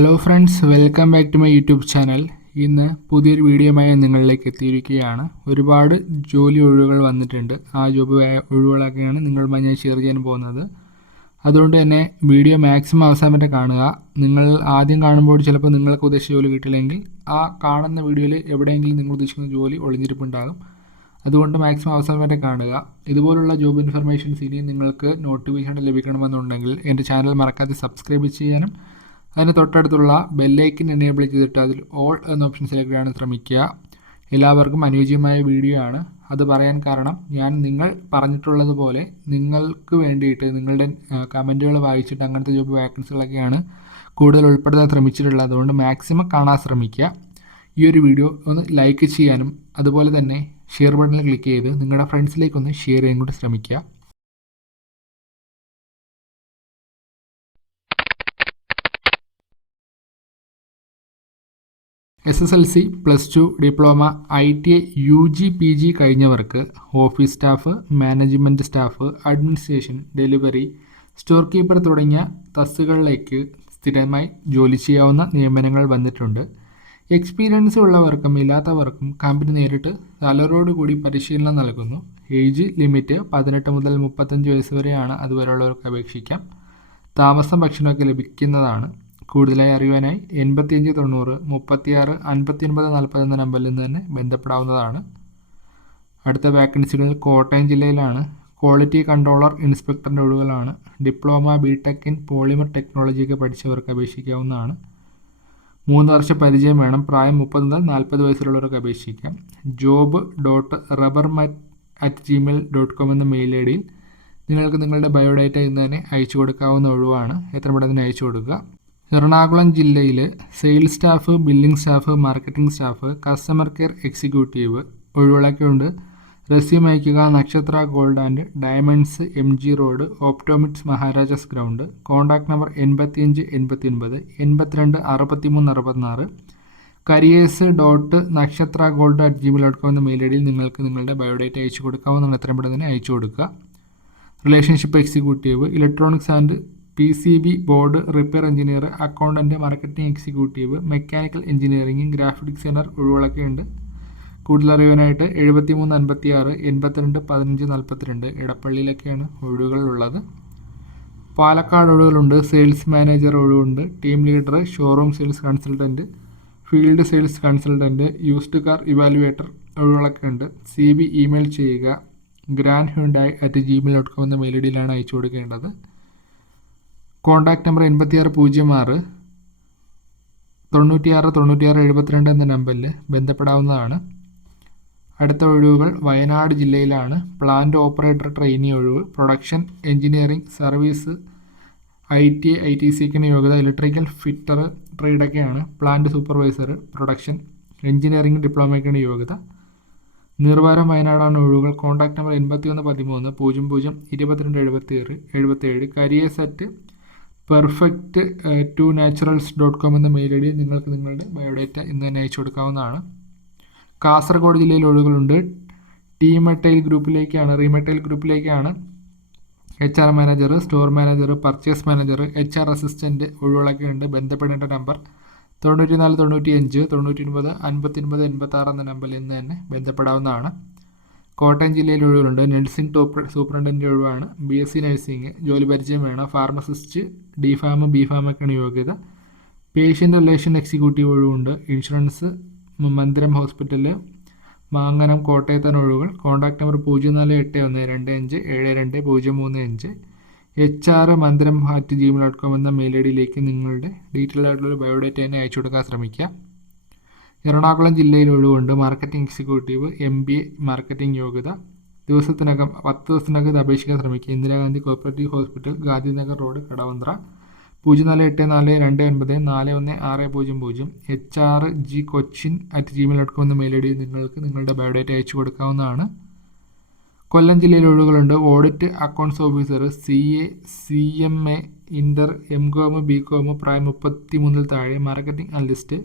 Hello friends welcome back to my YouTube channel ഇന്ന് പുതിയൊരു വീഡിയോയുമായി നിങ്ങളിലേക്ക് എത്തിയിരിക്കുകയാണ്. ഒരുപാട് ജോലി ഒഴിവുകൾ വന്നിട്ടുണ്ട്. ആ ജോബ് ഒഴിവുകളൊക്കെയാണ് നിങ്ങളുമായി ഞാൻ ഷെയർ ചെയ്യാൻ പോകുന്നത്. അതുകൊണ്ട് തന്നെ വീഡിയോ മാക്സിമം അവസാനം വരെ കാണുക. നിങ്ങൾ ആദ്യം കാണുമ്പോൾ ചിലപ്പോൾ നിങ്ങൾക്ക് ഉദ്ദേശിച്ച ജോലി കിട്ടില്ലെങ്കിൽ ആ കാണുന്ന വീഡിയോയിൽ എവിടെയെങ്കിലും നിങ്ങൾ ഉദ്ദേശിക്കുന്ന ജോലി ഒളിഞ്ഞിരിപ്പുണ്ടാകും. അതുകൊണ്ട് മാക്സിമം അവസാനം വരെ കാണുക. ഇതുപോലുള്ള ജോബ് ഇൻഫർമേഷൻസ് ഇനിയും നിങ്ങൾക്ക് നോട്ടിഫിക്കേഷൻ ലഭിക്കണമെന്നുണ്ടെങ്കിൽ എന്റെ ചാനൽ മറക്കാതെ സബ്സ്ക്രൈബ് ചെയ്യാനും അതിന് തൊട്ടടുത്തുള്ള ബെല്ലൈക്കൻ എനേബിൾ ചെയ്തിട്ട് അതിൽ ഓൾ എന്ന ഓപ്ഷൻ സെലക്ട് ചെയ്യാൻ ശ്രമിക്കുക. എല്ലാവർക്കും അനുയോജ്യമായ വീഡിയോ ആണ്. അത് പറയാൻ കാരണം ഞാൻ നിങ്ങൾ പറഞ്ഞിട്ടുള്ളതുപോലെ നിങ്ങൾക്ക് വേണ്ടിയിട്ട് നിങ്ങളുടെ കമന്റുകൾ വായിച്ചിട്ട് അങ്ങനത്തെ ജോബ് വാക്കൻസികളൊക്കെയാണ് കൂടുതൽ ഉൾപ്പെടുത്താൻ ശ്രമിച്ചിട്ടുള്ളത്. അതുകൊണ്ട് മാക്സിമം കാണാൻ ശ്രമിക്കുക. ഈ ഒരു വീഡിയോ ഒന്ന് ലൈക്ക് ചെയ്യാനും അതുപോലെ തന്നെ ഷെയർ ബട്ടണിൽ ക്ലിക്ക് ചെയ്ത് നിങ്ങളുടെ ഫ്രണ്ട്സിലേക്കൊന്ന് ഷെയർ ചെയ്യാൻ കൂടി ശ്രമിക്കുക. S S L C plus two diploma I T I U G P G കഴിഞ്ഞവർക്ക് office staff management staff administration delivery store keeper തുടങ്ങിയ തസ്സുകളിലേക്ക് സ്ഥിരമായി ജോലി ചെയ്യാവുന്ന നിയമനങ്ങൾ വന്നിട്ടുണ്ട്. എക്സ്പീരിയൻസ് ഉള്ളവർക്കും ഇല്ലാത്തവർക്കും കമ്പനി നേരിട്ട് സാലറിയോട് കൂടി പരിശീലനം നൽകുന്നു. ഏജ് ലിമിറ്റ് പതിനെട്ട് മുതൽ മുപ്പത്തഞ്ച് വയസ്സ് വരെയാണ് അതുവരെയുള്ളവർക്ക് അപേക്ഷിക്കാം. താമസം ഭക്ഷണമൊക്കെ ലഭിക്കുന്നതാണ്. കൂടുതലായി അറിയുവാനായി എൺപത്തിയഞ്ച് തൊണ്ണൂറ് മുപ്പത്തിയാറ് അൻപത്തി ഒൻപത് നാൽപ്പത് എന്ന നമ്പറിൽ നിന്ന് തന്നെ ബന്ധപ്പെടാവുന്നതാണ്. അടുത്ത വാക്കൻസികൾ കോട്ടയം ജില്ലയിലാണ്. ക്വാളിറ്റി കൺട്രോളർ ഇൻസ്പെക്ടറിന്റെ ഒഴിവുകളാണ്. Diploma B tech in polymer ടെക്നോളജിയൊക്കെ പഠിച്ചവർക്ക് അപേക്ഷിക്കാവുന്നതാണ്. മൂന്ന് വർഷ പരിചയം വേണം. പ്രായം മുപ്പത് മുതൽ നാൽപ്പത് വയസ്സിലുള്ളവർക്ക് അപേക്ഷിക്കാം. Job dot rubber mat at Gmail dot com എന്ന മെയിൽ ഐ ഡിയിൽ നിങ്ങൾക്ക് നിങ്ങളുടെ ബയോഡേറ്റ ഇന്ന് തന്നെ അയച്ചു കൊടുക്കാവുന്ന ഒഴിവാണ്. എത്ര പെട്ടെന്ന് അയച്ചു കൊടുക്കുക. എറണാകുളം ജില്ലയിൽ sales staff billing staff marketing staff customer care executive ഒഴിവുകളൊക്കെ ഉണ്ട് റെസ്യൂം അയക്കുക Nakshatra gold and diamonds M G road ഓപ്റ്റോമിക്സ് Maharajas ground. Contact number എൺപത്തിയഞ്ച് എൺപത്തി ഒൻപത് എൺപത്തിരണ്ട് അറുപത്തിമൂന്ന് അറുപത്തിനാറ്. Careers dot Nakshatra gold at Gmail dot com എന്ന മെയിൽ ഐ ഡിയിൽ നിങ്ങൾക്ക് നിങ്ങളുടെ ബയോഡേറ്റ അയച്ചു കൊടുക്കാവുന്നതാണ്. എത്രയും പെട്ടെന്ന് അയച്ചു കൊടുക്കുക. Relationship executive electronics and P C B board repair engineer accountant marketing executive mechanical engineering graphic designer ഒഴിവുകളൊക്കെ ഉണ്ട്. കൂടുതൽ അറിയാനായിട്ട് എഴുപത്തി മൂന്ന് അൻപത്തി ആറ് എൺപത്തിരണ്ട് പതിനഞ്ച് നാൽപ്പത്തിരണ്ട് ഇടപ്പള്ളിയിലൊക്കെയാണ് ഒഴിവുകളുള്ളത്. പാലക്കാട് ഒഴിവുകളുണ്ട് സെയിൽസ് മാനേജർ ഒഴിവുണ്ട് team leader showroom sales consultant field sales consultant used car evaluator ഒഴിവുകളൊക്കെ ഉണ്ട്. സി ബി ഇമെയിൽ ചെയ്യുക grand Hyundai at Gmail dot com എന്ന മെയിൽ ഐ ഡിയിലാണ് അയച്ചു കൊടുക്കേണ്ടത്. കോൺടാക്റ്റ് നമ്പർ എൺപത്തിയാറ് പൂജ്യം ആറ് തൊണ്ണൂറ്റിയാറ് തൊണ്ണൂറ്റിയാറ് എഴുപത്തിരണ്ട് എന്ന നമ്പറിൽ ബന്ധപ്പെടാവുന്നതാണ്. അടുത്ത ഒഴിവുകൾ വയനാട് ജില്ലയിലാണ്. പ്ലാന്റ് ഓപ്പറേറ്റർ ട്രെയിനി ഒഴിവ് production engineering service I T I T സിക്കിന് യോഗ്യത ഇലക്ട്രിക്കൽ ഫിറ്റർ ട്രേഡൊക്കെയാണ്. പ്ലാന്റ് സൂപ്പർവൈസർ പ്രൊഡക്ഷൻ എഞ്ചിനീയറിംഗ് ഡിപ്ലോമയ്ക്കാണ് യോഗ്യത. നിർവാരം വയനാടാണ് ഒഴിവുകൾ. കോൺടാക്ട് നമ്പർ എൺപത്തി ഒന്ന് പതിമൂന്ന് പൂജ്യം പൂജ്യം ഇരുപത്തിരണ്ട് എഴുപത്തി ഏഴ് എഴുപത്തേഴ് careers at perfect to naturals dot com എന്ന മെയിൽ ഐ ഡി നിങ്ങൾക്ക് നിങ്ങളുടെ ബയോഡേറ്റ ഇന്ന് തന്നെ അയച്ചു കൊടുക്കാവുന്നതാണ്. കാസർഗോഡ് ജില്ലയിൽ ഒഴുകളുണ്ട് ടി മെട്ടൈൽ ഗ്രൂപ്പിലേക്കാണ് റീമെട്ടൈൽ ഗ്രൂപ്പിലേക്കാണ് H R manager store manager purchase manager H R assistant ഒഴിവുകളൊക്കെ ഉണ്ട്. ബന്ധപ്പെടേണ്ട നമ്പർ തൊണ്ണൂറ്റി നാല് തൊണ്ണൂറ്റി അഞ്ച് തൊണ്ണൂറ്റി ഒൻപത് അൻപത്തി ഒൻപത് എൺപത്തി ആറ് എന്ന നമ്പറിൽ നിന്ന് തന്നെ ബന്ധപ്പെടാവുന്നതാണ്. കോട്ടയം ജില്ലയിൽ ഒഴിവുണ്ട് നഴ്സിംഗ് ടോപ്പ് സൂപ്രണ്ടിന്റെ ഒഴിവാണ്. ബി എസ് സി നഴ്സിംഗ് ജോലി പരിചയം വേണം. ഫാർമസിസ്റ്റ് ഡി ഫാം ബി ഫാമൊക്കെയാണ് യോഗ്യത. പേഷ്യന്റ് റിലേഷൻ എക്സിക്യൂട്ടീവ് ഒഴിവുണ്ട്. ഇൻഷുറൻസ് മന്ദിരം ഹോസ്പിറ്റൽ മാങ്ങനം കോട്ടയത്താണ് ഒഴിവുകൾ. കോൺടാക്ട് നമ്പർ പൂജ്യം നാല് എട്ട് ഒന്ന് രണ്ട് അഞ്ച് ഏഴ് രണ്ട് പൂജ്യം മൂന്ന് അഞ്ച്. H R Mandiram at Gmail dot com എന്ന മെയിൽ ഐ ഡിയിലേക്ക് നിങ്ങളുടെ ഡീറ്റെയിൽ ആയിട്ടുള്ള ബയോഡേറ്റ തന്നെ അയച്ചു കൊടുക്കാൻ ശ്രമിക്കുക. എറണാകുളം ജില്ലയിൽ ഒഴിവുണ്ട്. Marketing executive M B A marketing യോഗ്യത. ദിവസത്തിനകം പത്ത് ദിവസത്തിനകം ഇത് അപേക്ഷിക്കാൻ ശ്രമിക്കുക. Indira Gandhi cooperative hospital Gandhinagar road Kadavanthra. പൂജ്യം നാല് എട്ട് നാല് രണ്ട് ഒൻപത് നാല് ഒന്ന് ആറ് പൂജ്യം പൂജ്യം. H R G Cochin at Gmail dot com എന്ന മെയിൽ ഐ ഡി നിങ്ങൾക്ക് നിങ്ങളുടെ ബയോഡേറ്റ അയച്ചു കൊടുക്കാവുന്നതാണ്. കൊല്ലം ജില്ലയിൽ ഒഴിവുകളുണ്ട്. Audit accounts officer C A C M A inter M com B com പ്രായം മുപ്പത്തി മൂന്നിൽ താഴെ marketing analyst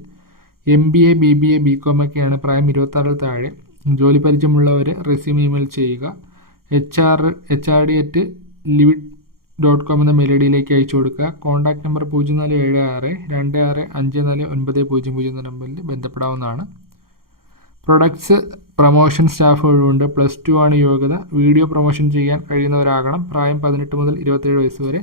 M B A B B A B com ഒക്കെയാണ് പ്രായം ഇരുപത്താറിൽ താഴെ. ജോലി പരിചയമുള്ളവർ റെസ്യൂം ഇമെയിൽ ചെയ്യുക. H R H R D at livid dot com എന്ന മെയിൽ ഐ ഡിയിലേക്ക് അയച്ചു കൊടുക്കുക. കോൺടാക്റ്റ് നമ്പർ പൂജ്യം നാല് ഏഴ് ആറ് രണ്ട് ആറ് അഞ്ച് നാല് ഒൻപത് പൂജ്യം പൂജ്യം എന്ന നമ്പറിൽ ബന്ധപ്പെടാവുന്നതാണ്. പ്രൊഡക്ട്സ് പ്രൊമോഷൻ സ്റ്റാഫ് ഒഴിവുണ്ട്. പ്ലസ് ടു ആണ് യോഗ്യത. വീഡിയോ പ്രൊമോഷൻ ചെയ്യാൻ കഴിയുന്നവരാകണം. പ്രായം പതിനെട്ട് മുതൽ ഇരുപത്തേഴ് വയസ്സ് വരെ.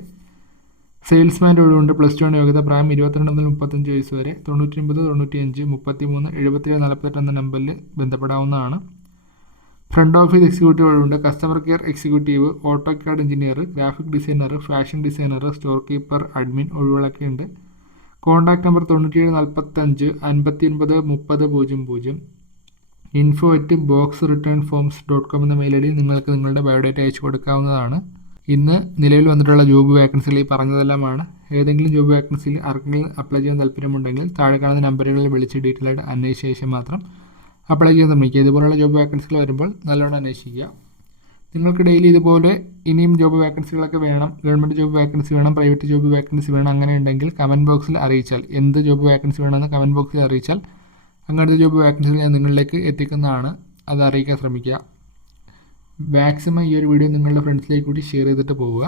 സെയിൽസ്മാന്റെ ഒഴിവുണ്ട്. പ്ലസ് ടു ആണ് യോഗ്യത പ്രായം ഇരുപത്തിരണ്ട് മുതൽ മുപ്പത്തഞ്ച് വയസ്സ് വരെ. തൊണ്ണൂറ്റി ഒമ്പത് തൊണ്ണൂറ്റി അഞ്ച് മുപ്പത്തി മൂന്ന് എഴുപത്തേഴ് നാൽപ്പത്തെട്ട് എന്ന നമ്പറിൽ ബന്ധപ്പെടാവുന്നതാണ്. ഫ്രണ്ട് ഓഫീസ് എക്സിക്യൂട്ടീവ് ഒഴിവുണ്ട്. Customer care executive AutoCAD engineer graphic designer fashion designer store keeper admin ഒഴിവുകളൊക്കെ ഉണ്ട്. കോൺടാക്ട് നമ്പർ തൊണ്ണൂറ്റിയേഴ് നാൽപ്പത്തഞ്ച് അൻപത്തി ഒൻപത് മുപ്പത് പൂജ്യം പൂജ്യം. Info at box return forms dot com എന്ന മെയിൽ ഐ നിങ്ങൾക്ക് നിങ്ങളുടെ ബയോഡേറ്റ അയച്ചു കൊടുക്കാവുന്നതാണ്. ഇന്ന് നിലവിൽ വന്നിട്ടുള്ള ജോബ് വേക്കൻസികൾ ഈ പറഞ്ഞതെല്ലാമാണ്. ഏതെങ്കിലും ജോബ് വേക്കൻസിയിൽ ആർക്കെങ്കിലും അപ്ലൈ ചെയ്യാൻ താല്പര്യമുണ്ടെങ്കിൽ താഴെ കാണുന്ന നമ്പറുകളിൽ വിളിച്ച് ഡീറ്റെയിൽ ആയിട്ട് അന്വേഷിച്ച ശേഷം മാത്രം അപ്ലൈ ചെയ്യാൻ ശ്രമിക്കുക. ഇതുപോലുള്ള ജോബ് വേക്കൻസികൾ വരുമ്പോൾ നല്ലോണം അന്വേഷിക്കുക. നിങ്ങൾക്ക് ഡെയിലി ഇതുപോലെ ഇനിയും ജോബ് വേക്കൻസികളൊക്കെ വേണം ഗവൺമെന്റ് ജോബ് വേക്കൻസി വേണം പ്രൈവറ്റ് ജോബ് വേക്കൻസി വേണം അങ്ങനെ ഉണ്ടെങ്കിൽ കമന്റ് ബോക്സിൽ അറിയിച്ചാൽ എന്ത് ജോബ് വേക്കൻസി വേണമെന്ന് കമന്റ് ബോക്സിൽ അറിയിച്ചാൽ അങ്ങനത്തെ ജോബ് വേക്കൻസികൾ ഞാൻ നിങ്ങളിലേക്ക് എത്തിക്കുന്നതാണ്. അത് അറിയിക്കാൻ ശ്രമിക്കുക. മാക്സിമം ഈ ഒരു വീഡിയോ നിങ്ങളുടെ ഫ്രണ്ട്സിലേക്ക് കൂടി ഷെയർ ചെയ്തിട്ട് പോവുക.